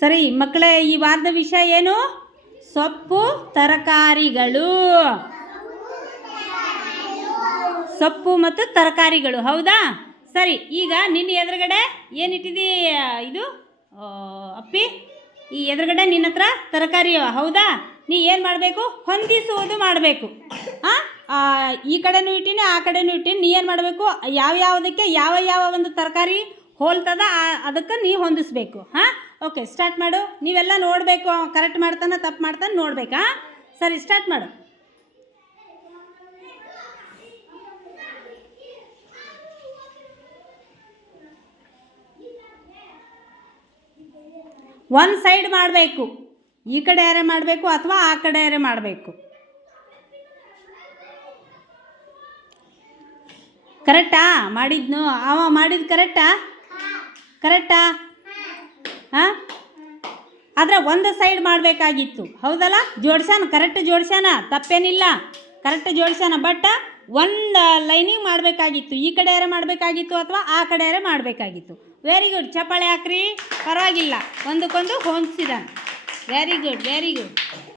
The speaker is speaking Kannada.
ಸರಿ ಮಕ್ಕಳೇ, ಈ ವಾರದ ವಿಷಯ ಏನು? ಸೊಪ್ಪು ತರಕಾರಿಗಳು. ಸೊಪ್ಪು ಮತ್ತು ತರಕಾರಿಗಳು, ಹೌದಾ? ಸರಿ, ಈಗ ನಿನ್ನ ಎದುರುಗಡೆ ಏನಿಟ್ಟಿದ್ದೀ? ಇದು ಅಪ್ಪಿ, ಈ ಎದುರುಗಡೆ ನಿನ್ನ ಹತ್ರ ತರಕಾರಿ, ಹೌದಾ? ನೀ ಏನು ಮಾಡಬೇಕು? ಹೊಂದಿಸುವುದು ಮಾಡಬೇಕು. ಈ ಕಡೆನೂ ಇಟ್ಟೀನಿ, ಆ ಕಡೆನೂ ಇಟ್ಟೀನಿ. ನೀ ಏನು ಮಾಡಬೇಕು? ಯಾವುದಕ್ಕೆ ಯಾವ ಒಂದು ತರಕಾರಿ ಹೋಲ್ತದ ಅದಕ್ಕೆ ನೀ ಹೊಂದಿಸ್ಬೇಕು. ಓಕೆ, ಸ್ಟಾರ್ಟ್ ಮಾಡು. ನೀವೆಲ್ಲ ನೋಡಬೇಕು, ಕರೆಕ್ಟ್ ಮಾಡ್ತಾನೆ ತಪ್ಪು ಮಾಡ್ತಾನೆ ನೋಡ್ಬೇಕಾ? ಸರಿ, ಸ್ಟಾರ್ಟ್ ಮಾಡು. ಒಂದು ಸೈಡ್ ಮಾಡಬೇಕು, ಈ ಕಡೆ ಯಾರೇ ಮಾಡಬೇಕು ಅಥವಾ ಆ ಕಡೆ ಯಾರೇ ಮಾಡಬೇಕು. ಕರೆಕ್ಟಾ? ಮಾಡಿದ್ನು ಅವ ಮಾಡಿದ್ದು ಕರೆಕ್ಟಾ? ಆದರೆ ಒಂದು ಸೈಡ್ ಮಾಡಬೇಕಾಗಿತ್ತು, ಹೌದಲ್ಲ? ಕರೆಕ್ಟ್ ಜೋಡ್ಸ್ಯಾನ, ತಪ್ಪೇನಿಲ್ಲ, ಕರೆಕ್ಟ್ ಜೋಡ್ಸ್ಯಾನ. ಬಟ್ ಒಂದು ಲೈನಿಂಗ್ ಮಾಡಬೇಕಾಗಿತ್ತು, ಈ ಕಡೆ ಯಾರೇ ಮಾಡಬೇಕಾಗಿತ್ತು ಅಥವಾ ಆ ಕಡೆ ಯಾರೇ ಮಾಡಬೇಕಾಗಿತ್ತು. ವೆರಿ ಗುಡ್, ಚಪ್ಪಾಳೆ ಹಾಕ್ರಿ. ಪರವಾಗಿಲ್ಲ, ಒಂದಕ್ಕೊಂದು ಹೊಂದಿಸಿದ. Very good.